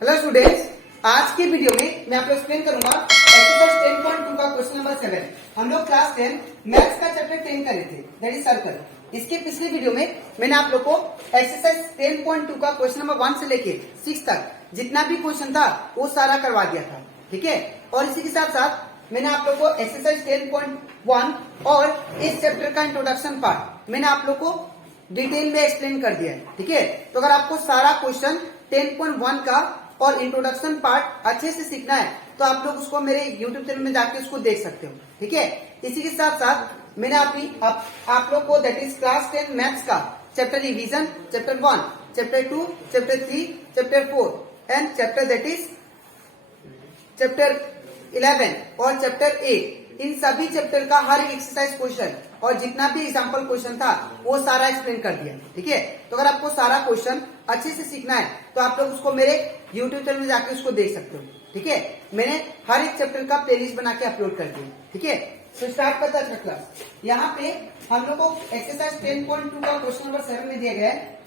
Hello students, आज के video में मैं आपको एक्सप्लेन करूंगा एक्सरसाइज 10.2 का क्वेश्चन नंबर 7। हम लोग क्लास 10 मैथ्स का चैप्टर 10 कर रहे थे, दैट इज सर्कल। इसके पिछले वीडियो में मैंने आप लोग को एक्सरसाइज 10.2 का क्वेश्चन नंबर 1 से लेके 6 तक जितना भी क्वेश्चन था वो सारा करवा दिया था, ठीक है। और इसी के साथ साथ मैंने आप लोग को एक्सरसाइज 10.1 और इस चैप्टर का इंट्रोडक्शन पार्ट मैंने आप लोग को डिटेल में एक्सप्लेन कर दिया है, ठीक है। तो अगर आपको सारा क्वेश्चन 10.1 का और इंट्रोडक्शन पार्ट अच्छे से सीखना है तो आप लोग उसको मेरे YouTube चैनल में जाके उसको देख सकते हो, ठीक है। इसी के साथ साथ मैंने आप लोग को दैट इज क्लास 10 मैथ्स का chapter revision, chapter 1, chapter 2, chapter 3, chapter 4 and chapter that is chapter 11 और चैप्टर 8, इन सभी चैप्टर का हर एक एक्सरसाइज क्वेश्चन और जितना भी एग्जाम्पल क्वेश्चन था वो सारा एक्सप्लेन कर दिया, ठीक है। तो अगर आपको सारा क्वेश्चन अच्छे से सीखना है तो आप लोग उसको मेरे YouTube चैनल में जाके उसको देख सकते हो, ठीक है। मैंने हर एक चैप्टर का प्लेलिस्ट बना के अपलोड कर दिया, ठीक है। तो स्टार्ट करता है क्लास। यहाँ पे हम लोग को एक्सरसाइज 10.2 का क्वेश्चन नंबर 7 में दिया गया है,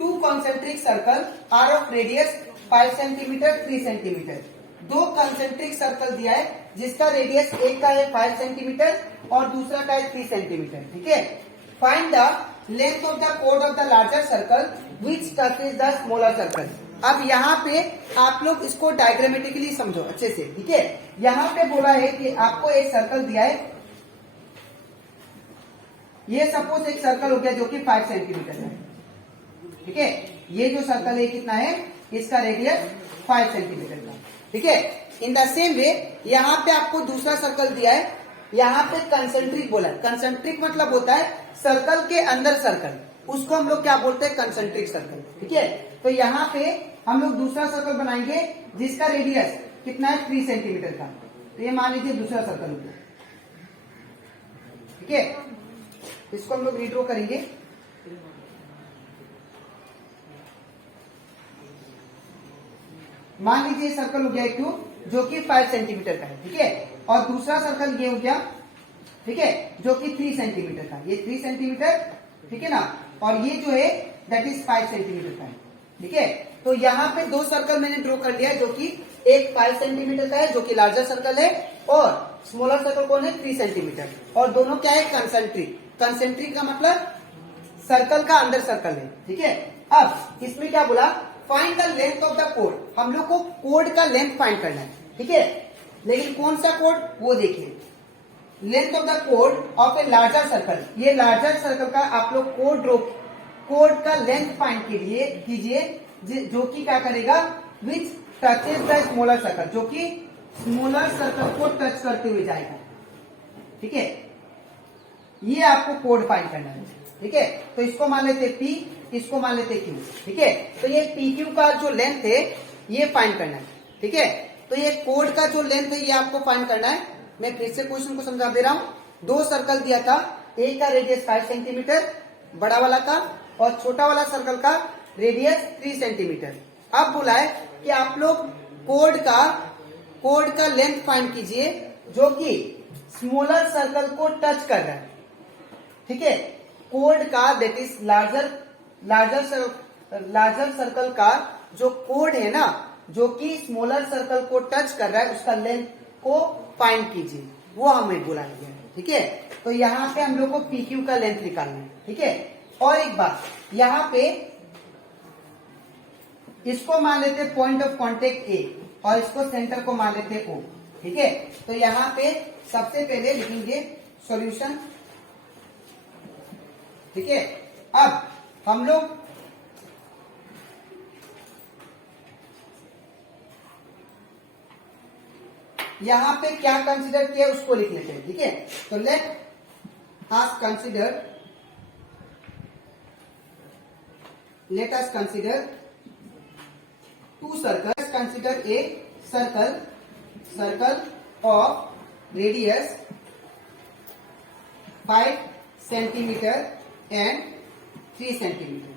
2 concentric circle are of radius 5 centimetre 3 centimetre. 2 concentric circle दिया है जिसका रेडियस एक का है 5 सेंटीमीटर और दूसरा का है 3 सेंटीमीटर, ठीक है। Find the length of the code of the larger circle which touches the smaller circle. अब यहाँ पे आप लोग इसको डायग्रामेटिकली समझो अच्छे से, ठीक है। यहाँ पे बोला है कि आपको एक सर्कल दिया है, ये सपोज एक सर्कल हो गया जो कि 5 सेंटीमीटर है, ठीक है। ये जो सर्कल है कितना है, इसका रेडियस 5 सेंटीमीटर का, ठीक है। इन द सेम वे यहाँ पे आपको दूसरा सर्कल दिया है, यहाँ पे कंसेंट्रिक बोला है। कंसेंट्रिक मतलब होता है सर्कल के अंदर सर्कल, उसको हम लोग क्या बोलते हैं, कंसेंट्रिक सर्कल, ठीक है। तो यहाँ पे हम लोग दूसरा सर्कल बनाएंगे जिसका रेडियस कितना है 3 सेंटीमीटर का। तो ये मान लीजिए दूसरा सर्कल हो गया, ठीक है। इसको हम लोग रीड्रॉ करेंगे। मान लीजिए सर्कल हो गया एक जो कि 5 सेंटीमीटर का है, ठीक है। और दूसरा सर्कल ये हो गया, ठीक है, जो कि 3 सेंटीमीटर का। ये 3 सेंटीमीटर, ठीक है ना, और ये जो है दैट इज 5 सेंटीमीटर का है, ठीक है। तो यहाँ पे 2 सर्कल मैंने ड्रॉ कर लिया है, जो कि एक 5 सेंटीमीटर का है जो कि लार्जर सर्कल है, और स्मॉलर सर्कल कौन है 3 सेंटीमीटर, और दोनों क्या है कंसेंट्रिक। कंसेंट्रिक का मतलब सर्कल का अंदर सर्कल है, ठीक है। अब इसमें क्या बोला, find the length of the code. हम लोग को कोड का लेंथ फाइंड करना है, ठीक है। लेकिन कौन सा कोड वो देखिए, length of the code of a larger circle. ये लार्जर सर्कल का आप लोग कोड का लेंथ फाइंड कीजिए जो कि क्या करेगा, विच टचेज द स्मॉलर सर्कल, जो कि स्मॉलर सर्कल को टच करते हुए जाएगा, ठीक है। ये आपको कोड फाइंड करना है, ठीक है। तो इसको मान लेते P, इसको मान लेते Q, ठीक है। तो ये PQ का जो लेंथ है ये फाइंड करना है, ठीक है। तो ये कोड का जो लेंथ है ये आपको फाइंड करना है। मैं फिर से क्वेश्चन को समझा दे रहा हूं। 2 सर्कल दिया था, एक का रेडियस 5 सेंटीमीटर बड़ा वाला का, और छोटा वाला सर्कल का रेडियस 3 सेंटीमीटर। अब बोला है कि आप लोग कोड का लेंथ फाइंड कीजिए जो कि स्मॉलर सर्कल को टच कर रहा है, ठीक है। कोड का दैट इज लार्जर सर्कल का जो कोड है ना, जो कि स्मॉलर सर्कल को टच कर रहा है, उसका लेंथ को फाइंड कीजिए, वो हमें बोला गया है, ठीक है। तो यहाँ पे हम लोग को PQ का लेंथ निकालना है, ठीक है। और एक बात, यहाँ पे इसको मान लेते पॉइंट ऑफ कांटेक्ट A और इसको सेंटर को मान लेते O, ठीक है। तो यहाँ पे सबसे पहले लिखेंगे सॉल्यूशन, ठीक है। अब हम लोग यहाँ पे क्या कंसीडर किया उसको लिख लेते हैं, ठीक है। तो let us consider 2 circles. Consider a circle of radius 5 centimetre and 3 centimetre,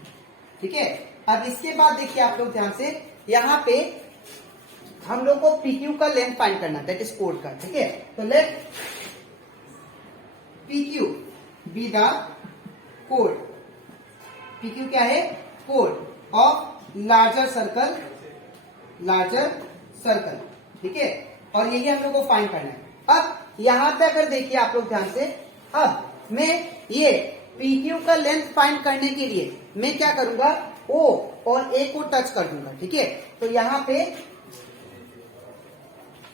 ठीक है। अब इसके बाद देखिए आप लोग ध्यान से, यहाँ पे हम लोग को PQ का लेंथ फाइंड करना है, दैट इज कोड का, ठीक है। तो लेट PQ बी द कोड। PQ क्या है, कोड of larger circle larger circle, ठीक है। और यही हम लोग को फाइंड करना है। अब यहां पे अगर देखिए आप लोग ध्यान से, अब मैं ये PQ का लेंथ फाइंड करने के लिए मैं क्या करूंगा, O और A को टच कर दूंगा, ठीक है। तो यहां पे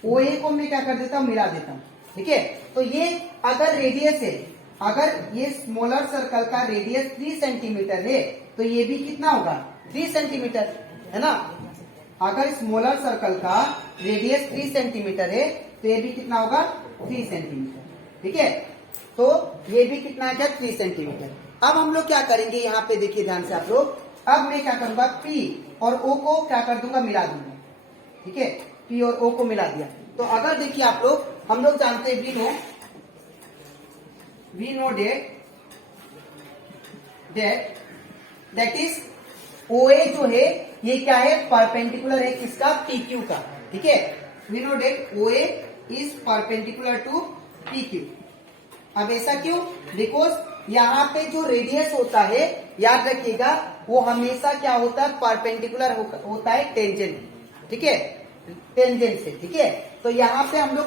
OA को मैं क्या कर देता हूं, मिला देता हूं, ठीक है। तो ये अगर रेडियस है, अगर ये स्मॉलर सर्कल का रेडियस 3 सेंटीमीटर है तो ये भी कितना होगा, 3 सेंटीमीटर, है ना। अगर स्मॉलर सर्कल का रेडियस 3 सेंटीमीटर है तो ये भी कितना होगा, 3 सेंटीमीटर, ठीक है। तो ये भी कितना है, 3 सेंटीमीटर। अब हम लोग क्या करेंगे, यहाँ पे देखिए ध्यान से आप लोग, अब मैं क्या करूंगा, P और O को क्या कर दूंगा, मिला दूंगा, ठीक है। P और O को मिला दिया। तो अगर देखिए आप लोग, हम लोग जानते हैं, we know that is OA जो है ये क्या है, परपेंडिकुलर है किसका, PQ का, ठीक है। We know that OA is perpendicular to PQ। अब ऐसा क्यों, बिकॉज यहाँ पे जो रेडियस होता है, याद रखिएगा, वो हमेशा क्या होता है, परपेंडिकुलर होता है टेंजेंट, ठीक है, टेंजेंट से, ठीक है। तो यहाँ पे हम लोग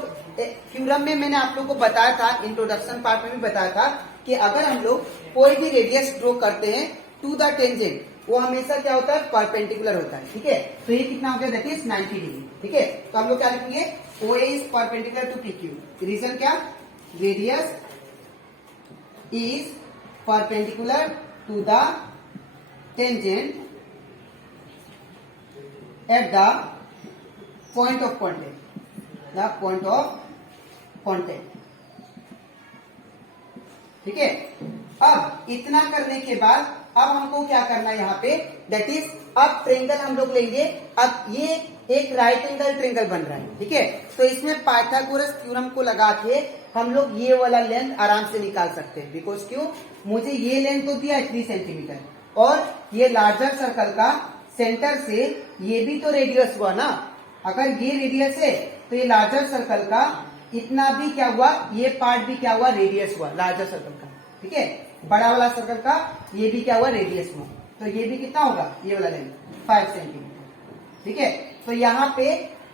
थ्योरम में मैंने आप लोग को बताया था, इंट्रोडक्शन पार्ट में भी बताया था कि अगर हम लोग कोई भी रेडियस ड्रॉ करते हैं टू द टेंजेंट, वो हमेशा क्या होता है, परपेंडिकुलर होता है, ठीक है। तो ये कितना हो गया, दैट इज 90 डिग्री, ठीक है। तो हम लोग क्या लिखेंगे, OA is perpendicular to PQ। Reason क्या, radius is perpendicular to the tangent at the point of contact, the point of contact, ठीक है। अब इतना करने के बाद अब हमको क्या करना है यहाँ पे, दैट इज अब ट्रेंगल हम लोग लेंगे। अब ये एक राइट एंगल ट्रेंगल बन रहा है, ठीक है। तो इसमें पाइथागोरस थ्योरम को लगा के हम लोग ये वाला लेंथ आराम से निकाल सकते हैं, बिकॉज क्यों, मुझे ये लेंथ तो दिया है 3 सेंटीमीटर, और ये लार्जर सर्कल का सेंटर से ये भी तो रेडियस हुआ ना। अगर ये रेडियस है तो ये लार्जर सर्कल का इतना भी क्या हुआ, ये पार्ट भी क्या हुआ, रेडियस हुआ लार्जर सर्कल का, ठीक है। बड़ा वाला सर्कल का ये भी क्या हुआ, रेडियस हुआ। तो ये भी कितना होगा, ये वाला लेंथ 5 सेंटीमीटर, ठीक है। तो यहाँ पे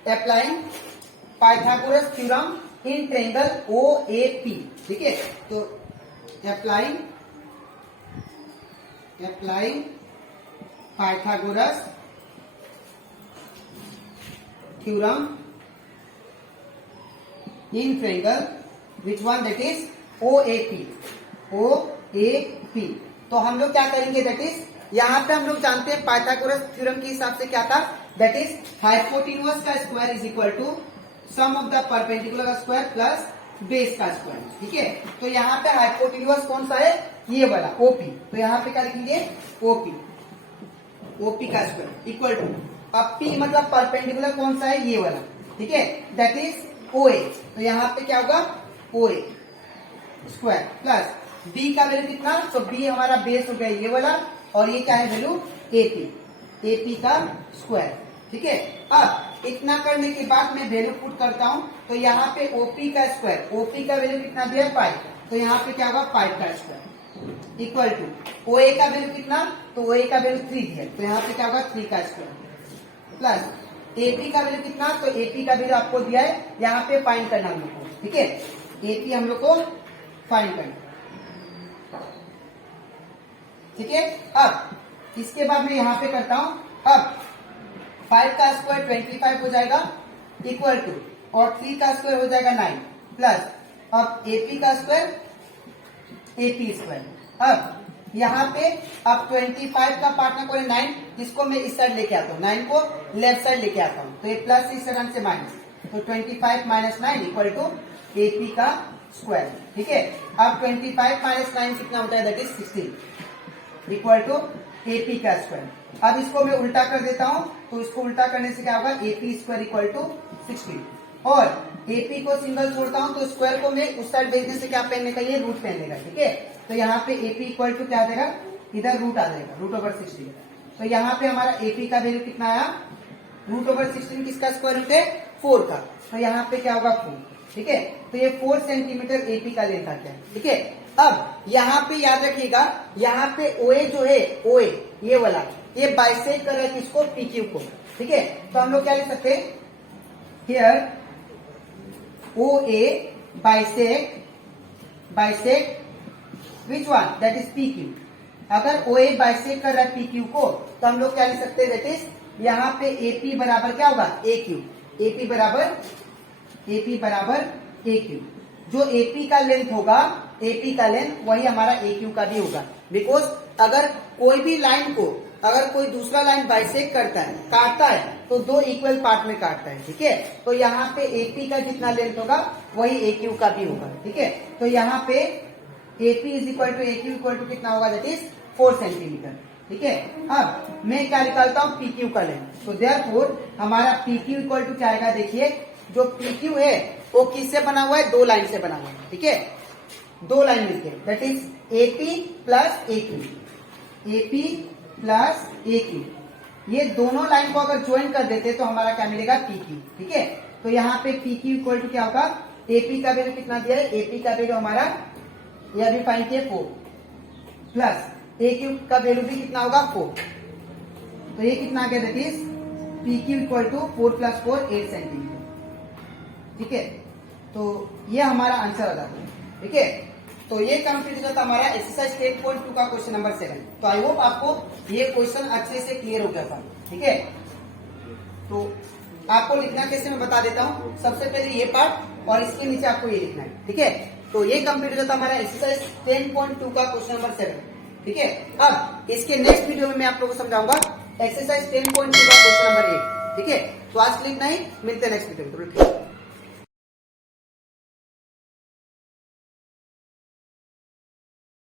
applying Pythagoras theorem in triangle OAP, ठीक है। तो applying Pythagoras theorem in triangle, which one, that is OAP। तो हम लोग क्या करेंगे, दैट इज यहाँ पे हम लोग जानते हैं पाइथागोरस थ्योरम के हिसाब से क्या था, दैट इज हाइपोटेन्यूज का square is equal to sum of the perpendicular square plus base का स्क्वायर, ठीक है। तो यहाँ पे हाइपोटेन्यूज कौन सा है, ये वाला OP। तो यहाँ पे क्या लिखेंगे, OP का स्क्वायर इक्वल टू, अब P मतलब परपेंडिकुलर कौन सा है, ये वाला, ठीक है, दैट इज OA। तो यहाँ पे क्या होगा, OA स्क्वायर प्लस B का वैल्यू कितना, तो B हमारा बेस हो गया ये वाला, और ये क्या है वैल्यू, AP का स्क्वायर, ठीक है। अब इतना करने के बाद मैं वैल्यू पुट करता हूं, तो यहाँ पे OP का स्क्वायर, OP का वैल्यू कितना दिया है, 5, तो यहाँ पे क्या होगा, 5 का स्क्वायर इक्वल टू OA का वैल्यू कितना, तो OA का वैल्यू 3 दिया, तो यहाँ पे क्या होगा, 3 का स्क्वायर प्लस AP का वैल्यू कितना, तो AP का वैल्यू आपको दिया है, यहाँ पे फाइंड करना हम लोग को, ठीक है। AP हम लोग को फाइंड करना, ठीक है। अब इसके बाद मैं यहाँ पे करता हूं, अब 5 का स्क्वायर 25 हो जाएगा इक्वल टू, और 3 का स्क्वायर हो जाएगा 9 प्लस, अब AP का स्क्वायर, AP स्क्वायर। अब यहाँ पे अब 25 का पार्ट में कोई 9, इसको मैं इस साइड लेके आता हूँ, 9 को लेफ्ट साइड लेके आता हूँ, तो ये प्लस इस तरह से माइनस, तो 25 माइनस 9 इक्वल टू AP का स्क्वायर, ठीक है। अब 25 माइनस 9 कितना होता है, that is 16 equal to AP का स्क्वायर। अब इसको मैं उल्टा कर देता हूं, तो इसको उल्टा करने से क्या होगा, AP स्क्वायर इक्वल टू 16, और AP को सिंगल छोड़ता हूं तो स्क्वायर को मैं उस साइड भेजने से क्या पहनने का, ये रूट पहन लेगा, ठीक है। तो यहाँ पे AP इक्वल टू क्या आ जाएगा, इधर रूट आ जाएगा, रूट ओवर 16। तो यहाँ पे हमारा AP का वैल्यू कितना आया, रूट ओवर 16 किसका स्क्वायर रूट है, 4 का, तो यहाँ पे क्या होगा 4, ठीक है। तो ये 4 सेंटीमीटर AP का लेंथ आता है, ठीक है। अब यहाँ पे याद रखिएगा, यहाँ पे OA जो है, OA ये वाला, ये बाइसेक्ट कर रहा है किसको, PQ को, ठीक है, तो हम लोग क्या लिख सकते हैं, here O A bisect which one, that is P Q. अगर ओ ए बाइसेक्ट कर रहा है पी क्यू को, तो हम लोग क्या लिख सकते हैं, दैट इज यहाँ पे एपी बराबर क्या होगा, ए क्यू। एपी बराबर ए क्यू। जो एपी का लेंथ होगा, एपी का लेंथ वही हमारा ए क्यू का भी होगा। बिकॉज अगर कोई भी लाइन को अगर कोई दूसरा लाइन बाइसेक्ट करता है, काटता है, तो दो इक्वल पार्ट में काटता है, ठीक है। तो यहाँ पे एपी का जितना लेंथ होगा वही ए क्यू का भी होगा, ठीक है। तो यहाँ पे AP is equal to A Q equal to कितना होगा, दैट इज 4 सेंटीमीटर, ठीक है। अब मैं क्या निकालता हूँ, पी क्यू का लेंथ। तो देयरफॉर हमारा पी क्यू इक्वल टू क्या आएगा, देखिए जो पी क्यू है वो किससे बना हुआ है, दो लाइन से बना हुआ है, ठीक है। दो लाइन मिलके that is AP plus A Q, AP plus A Q. ये दोनों लाइन को अगर ज्वाइन कर देते तो हमारा क्या मिलेगा, पी क्यू, ठीक है। तो यहाँ पे पी क्यू इक्वल टू क्या होगा, एपी का वैल्यू कितना दिया है, एपी का वैल्यू हमारा ये अभी फाइंड किया 4 प्लस ए क्यू का वैल्यू भी कितना होगा 4। तो ये कितना आ गया, that is P Q equal to 4 + 4 8 centimetre, ठीक है। तो ये हमारा आंसर आ जाता है, ठीक है। तो ये कंप्लीट होता हमारा एक्सरसाइज 10.2 का क्वेश्चन नंबर 7। तो आई होप आपको ये क्वेश्चन अच्छे से क्लियर हो गया था, ठीक है। तो आपको लिखना कैसे मैं बता देता हूँ। सबसे पहले ये पार्ट और इसके नीचे आपको ये लिखना है, ठीक है। तो ये कंप्लीट होता हमारा एक्सरसाइज 10.2 का क्वेश्चन नंबर 7, ठीक है। अब इसके नेक्स्ट वीडियो में मैं आप लोगों को समझाऊंगा एक्सरसाइज 10.2 का क्वेश्चन नंबर 8, ठीक है। तो आज के लिए इतना ही, मिलते हैं नेक्स्ट वीडियो में।